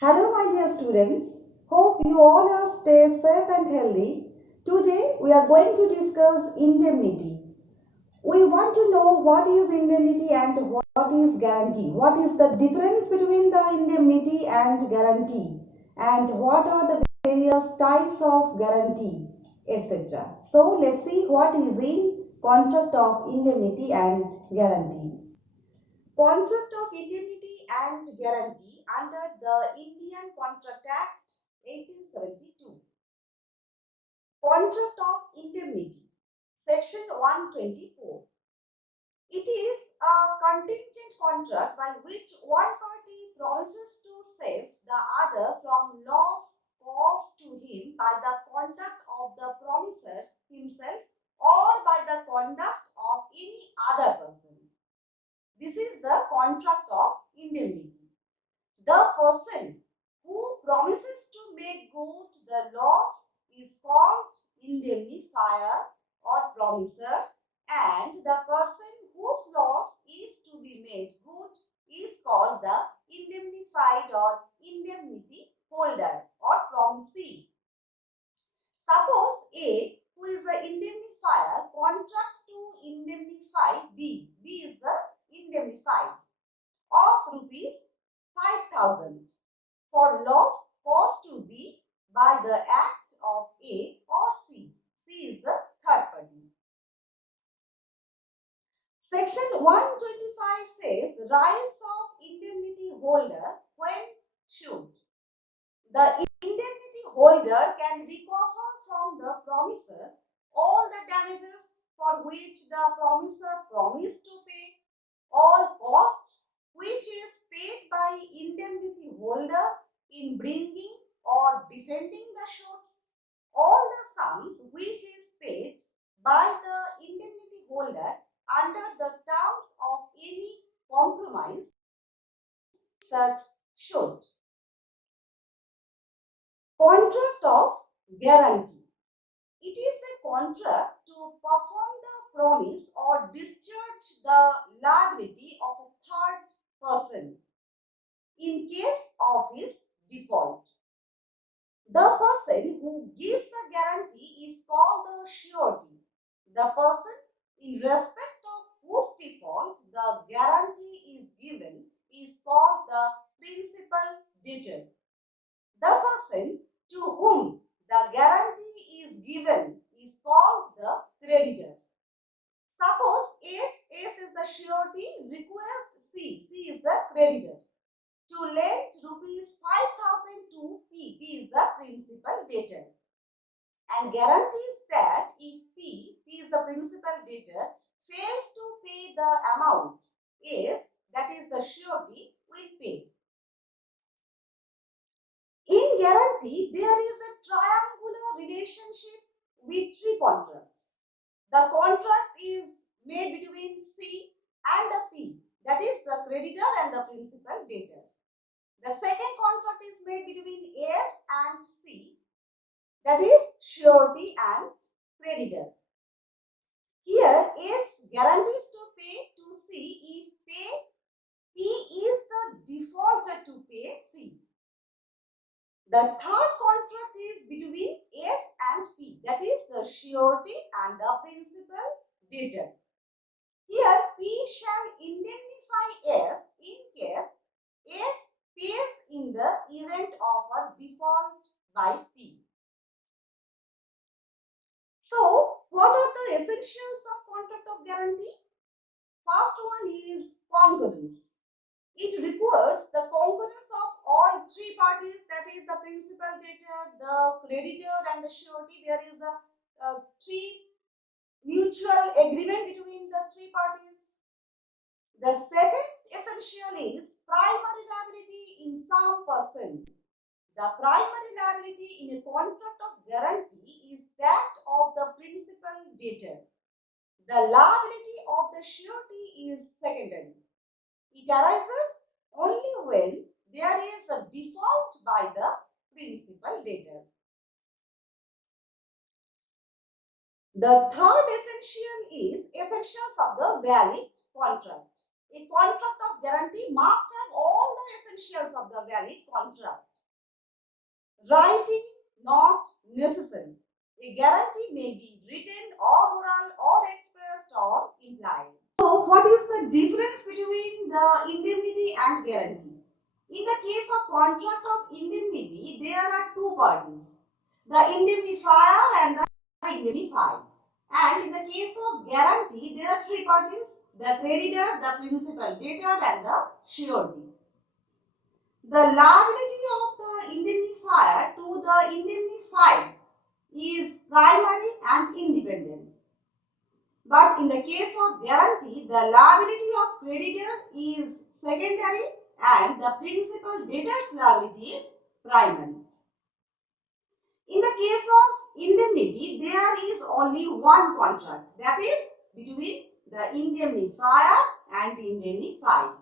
Hello my dear students, hope you all are stay safe and healthy. Today we are going to discuss indemnity. We want to know what is indemnity and what is guarantee. What is the difference between the indemnity and guarantee, and what are the various types of guarantee, etc. So let's see what is in contract of indemnity and guarantee. Contract of indemnity and guarantee under the Indian Contract Act 1872. Contract of indemnity, section 124. It is a contingent contract by which one party promises to save the other from loss caused to him by the conduct of the promiser himself or by the conduct of any other person. This is the contract of indemnity. The person who promises to make good the loss is called indemnifier or promiser, and the person whose loss is to be made good is called the indemnified or indemnity holder or promisee. Suppose A, who is the indemnifier, contracts to indemnify B. B is the indemnified of rupees 5,000 for loss caused to B by the act of A or C. C is the third party. Section 125 says rights of indemnity holder when sued. The indemnity holder can recover from the promiser all the damages for which the promiser promised to pay, all costs which is paid by indemnity holder in bringing or defending the suits, all the sums which is paid by the indemnity holder under the terms of any compromise such suit. Contract of guarantee. It is a contract to perform the promise or discharge the liability of a third person in case of his default. The person who gives the guarantee is called the surety. The person in respect of whose default the guarantee is given is called the principal debtor. The person to whom the guarantee is given is called the creditor. Suppose S is the surety, request C is the creditor, to lend rupees 5,000 to P is the principal debtor, and guarantees that if P is the principal debtor, fails to pay the amount, S, that is the surety, will pay. In guarantee, there is a triangular relationship with three contracts. The contract is made between C and the P, that is the creditor and the principal debtor. The second contract is made between S and C, that is surety and creditor. Here, S guarantees to pay to C if P is the defaulter to pay C. The third contract is between S and P, that is the surety and the principal debtor. Here, P shall indemnify S in case S pays in the event of a default by P. So, what are the essentials of contract of guarantee? First one is concurrence. It requires the concurrence of all three parties, that is the principal debtor, the creditor and the surety. There is a three mutual agreement between the three parties. The second essential is primary liability in some person. The primary liability in a contract of guarantee is that of the principal debtor. The liability of the surety is secondary. It arises only when there is a default by the principal debtor. The third essential is essentials of the valid contract. A contract of guarantee must have all the essentials of the valid contract. Writing not necessary. A guarantee may be written or oral or expressed or implied. So, what is the difference between the indemnity and guarantee? In the case of contract of indemnity, there are two parties, the indemnifier and the indemnified. And in the case of guarantee, there are three parties, the creditor, the principal debtor and the surety. The liability of the indemnifier to the indemnified is primary and independent. But in the case of guarantee, the liability of creditor is secondary and the principal debtor's liability is primary. In the case of indemnity, there is only one contract, that is between the indemnifier and the indemnified.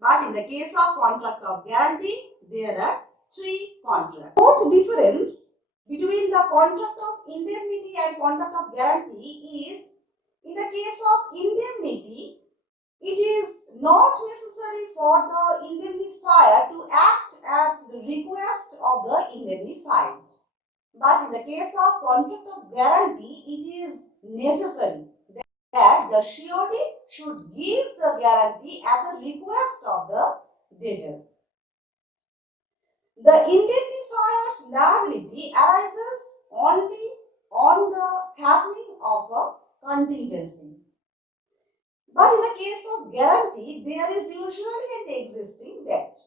But in the case of contract of guarantee, there are three contracts. Fourth difference between the contract of indemnity and contract of guarantee is, in the case of indemnity, it is not necessary for the indemnifier to act at the request of the indemnified. But in the case of contract of guarantee, it is necessary that the surety should give the guarantee at the request of the debtor. The indemnifier's liability arises only on the happening of a contingency. But in the case of guarantee, there is usually an existing debt.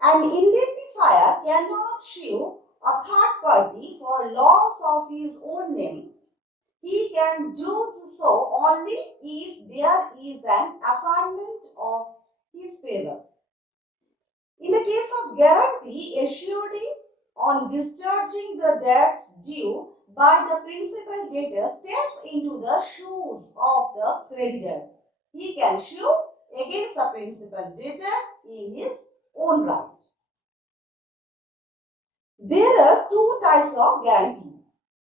An indemnifier cannot sue a third party for loss of his own name. He can do so only if there is an assignment of his favor. In the case of guarantee, a surety on discharging the debt due by the principal debtor steps into the shoes of the creditor. He can sue against the principal debtor in his own right. There are two types of guarantee,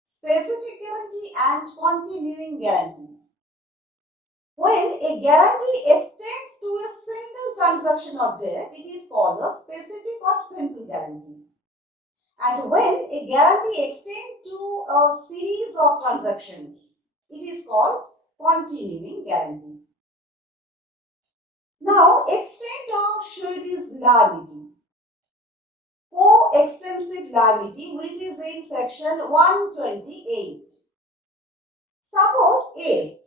specific guarantee and continuing guarantee. When a guarantee extends to a single transaction of debt, it is called a specific or simple guarantee. And when a guarantee extends to a series of transactions, it is called continuing guarantee. Now, extent of surety's liability. Co-extensive liability, which is in section 128. Suppose S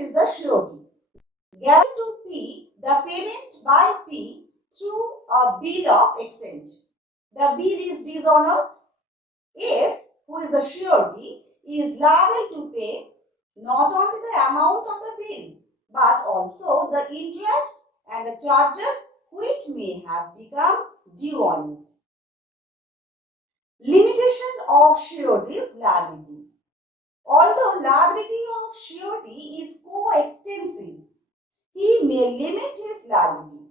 is the surety, guarantees to P the payment by P through a bill of exchange. The bill is dishonored. S, who is the surety, is liable to pay not only the amount of the bill, but also the interest and the charges which may have become due on it. Limitation of surety's liability. Although liability of surety is co-extensive, he may limit his liability.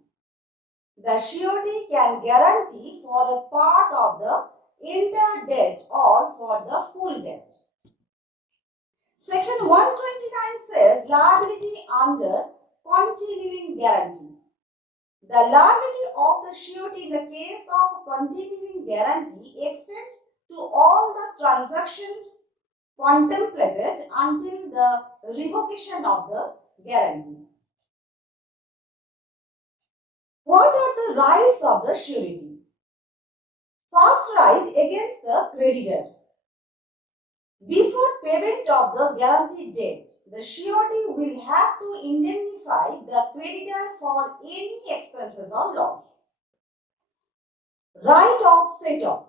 The surety can guarantee for a part of the entire debt or for the full debt. Section 129 says liability under continuing guarantee. The liability of the surety in the case of continuing guarantee extends to all the transactions contemplated until the revocation of the guarantee. What are the rights of the surety? First right against the creditor. Before payment of the guaranteed debt, the surety will have to indemnify the creditor for any expenses or loss. Right of set-off.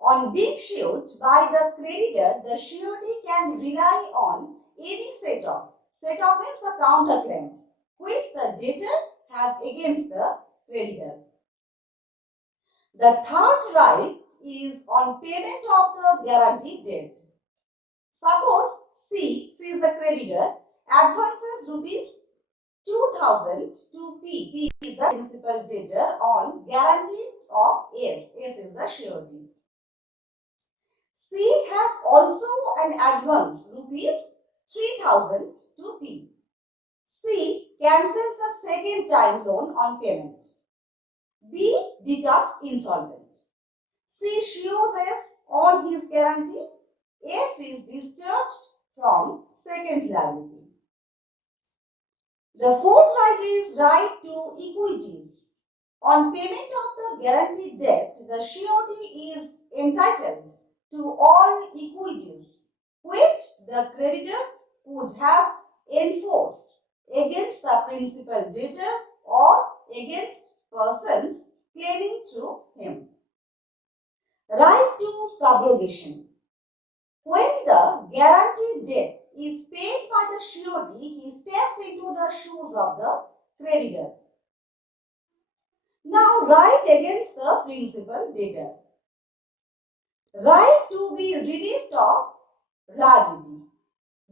On being sued by the creditor, the surety can rely on any set-off. Set-off means a counterclaim, which the debtor has against the creditor. The third right is on payment of the guaranteed debt. Suppose C is the creditor, advances rupees 2000 to P. P is the principal debtor on guarantee of S. S is the surety. C has also an advance rupees 3000 to P. C cancels a second time loan on payment. B becomes insolvent. C uses on his guarantee. F is discharged from second liability. The fourth right is right to equities. On payment of the guaranteed debt, the surety is entitled to all equities which the creditor would have enforced against the principal debtor or against persons claiming to him. Right to subrogation. When the guaranteed debt is paid by the surety, he steps into the shoes of the creditor. Now, right against the principal debtor. Right to be relieved of liability.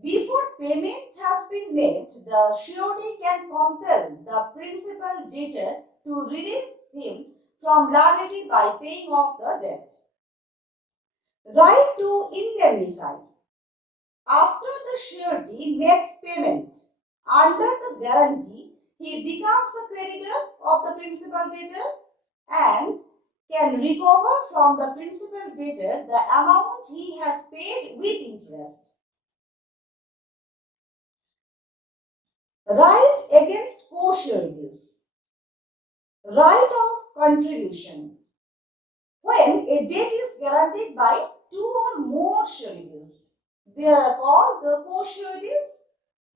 Before payment has been made, the surety can compel the principal debtor to relieve him from liability by paying off the debt. Right to indemnify. After the surety makes payment under the guarantee, he becomes a creditor of the principal debtor and can recover from the principal debtor the amount he has paid with interest. Right against co-sureties. Right of contribution. When a debt is guaranteed by two or more sureties, they are called the co-sureties.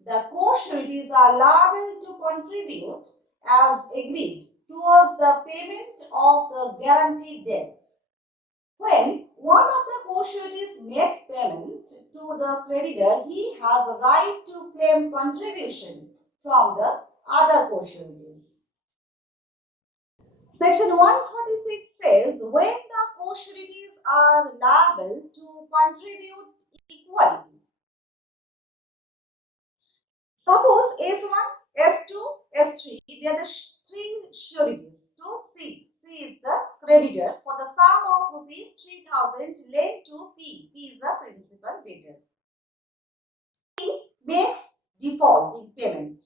The co-sureties are liable to contribute as agreed towards the payment of the guaranteed debt. When one of the co-sureties makes payment to the creditor, he has a right to claim contribution from the other co-sureties. Section 146 says when the co-sureties are liable to contribute equality. Suppose S1, S2, S3, they are the three sureties to C. C is the creditor for the sum of rupees 3,000 lent to P. P is the principal debtor. P makes default in payment.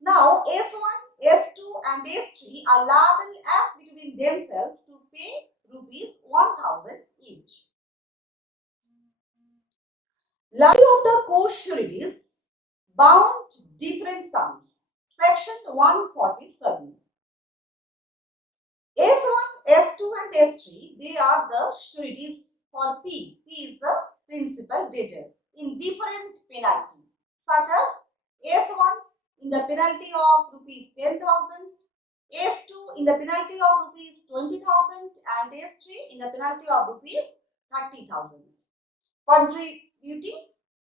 Now S1, S2 and S3 are liable as between themselves to pay rupees 1,000 each. Liability of the co-sureties bound different sums. Section 147. S1, S2 and S3, they are the sureties for P. P is the principal debtor in different penalty, such as S1 in the penalty of rupees 10,000, S2 in the penalty of rupees 20,000 and S3 in the penalty of rupees 30,000. Contributing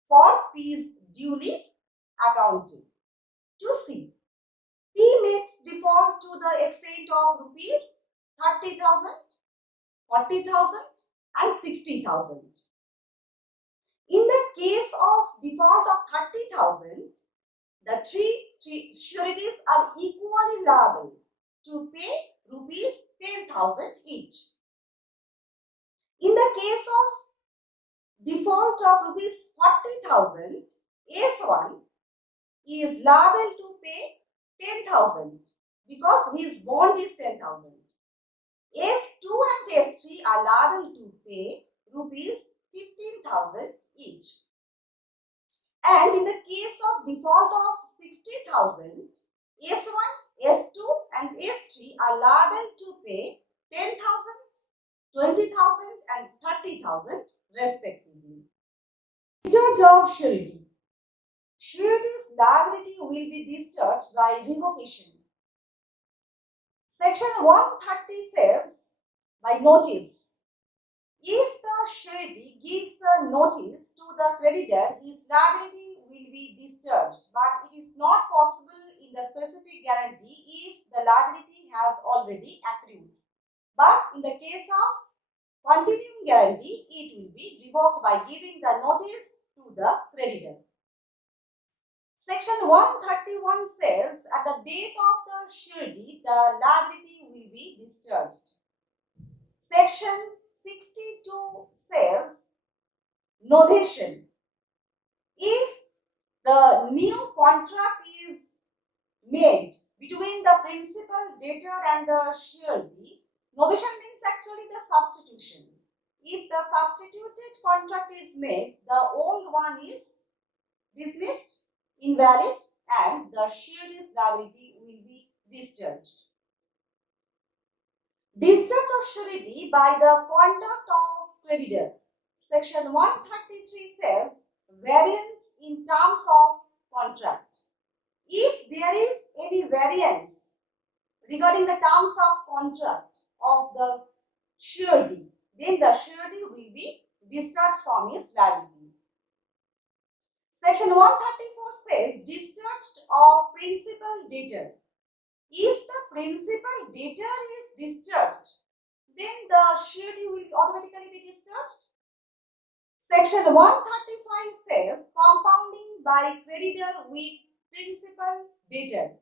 for P's duly accounted. To C. P makes default to the extent of rupees 30,000, 40,000 and 60,000. In the case of default of 30,000, the three sureties are equally liable to pay rupees 10,000 each. In the case of default of rupees 40,000, S1 is liable to pay 10,000 because his bond is 10,000. S2 and S3 are liable to pay rupees 15,000 each. And in the case of default of 60,000, S1, S2 and S3 are liable to pay 10,000, 20,000 and 30,000 respectively. Discharge of surety. Surety's liability will be discharged by revocation. Section 130 says by notice. If the surety gives a notice to the creditor, his liability will be discharged, but it is not possible in the specific guarantee if the liability has already accrued. But in the case of continuing guarantee, it will be revoked by giving the notice to the creditor. Section 131 says at the date of the surety, the liability will be discharged. Section 62 says novation. If the new contract is made between the principal debtor and the surety, novation means actually the substitution. If the substituted contract is made, the old one is dismissed, invalid, and the surety's liability will be discharged. Discharge of surety by the conduct of creditor. Section 133 says variance in terms of contract. If there is any variance regarding the terms of contract of the surety, then the surety will be discharged from his liability. Section 134 says discharged of principal debtor. If the principal debtor is discharged, then the surety will automatically be discharged. Section 135 says compounding by creditor with principal debtor.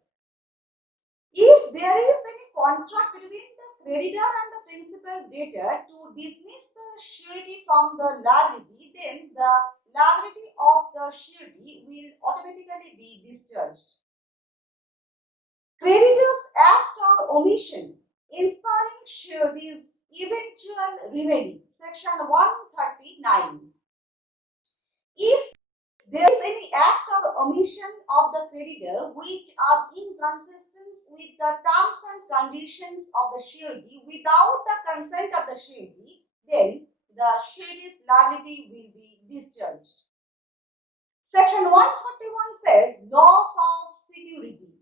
If there is any contract between the creditor and the principal debtor to dismiss the surety from the liability, then the liability of the surety will automatically be discharged. Creditor's act or omission inspiring surety's eventual remedy. Section 139. If there is any act or omission of the creditor which are inconsistent with the terms and conditions of the surety without the consent of the surety, then the surety's liability will be discharged. Section 141 says loss of security.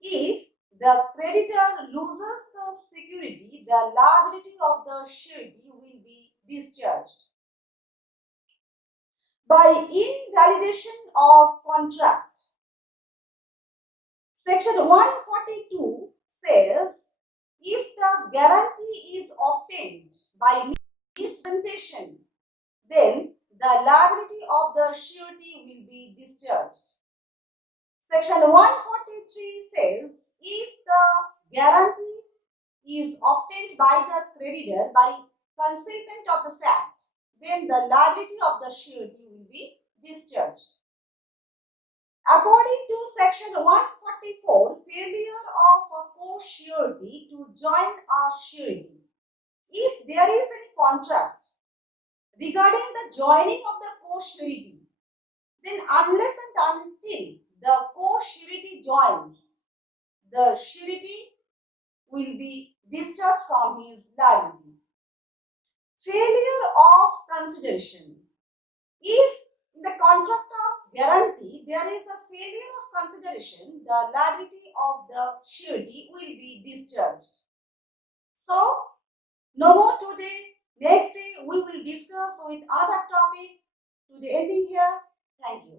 If the creditor loses the security, the liability of the surety will be discharged. By invalidation of contract. Section 142 says if the guarantee is obtained by misrepresentation, then the liability of the surety will be discharged. Section 143 says if the guarantee is obtained by the creditor by concealment of the fact, then the liability of the surety will be discharged. According to section 144, failure of a co-surety to join a surety. If there is any contract regarding the joining of the co-surety, then unless and until the co-surety joins, the surety will be discharged from his liability. Failure of consideration. If in the contract of guarantee there is a failure of consideration, the liability of the surety will be discharged. So, no more today. Next day we will discuss with another topic. To the ending here, thank you.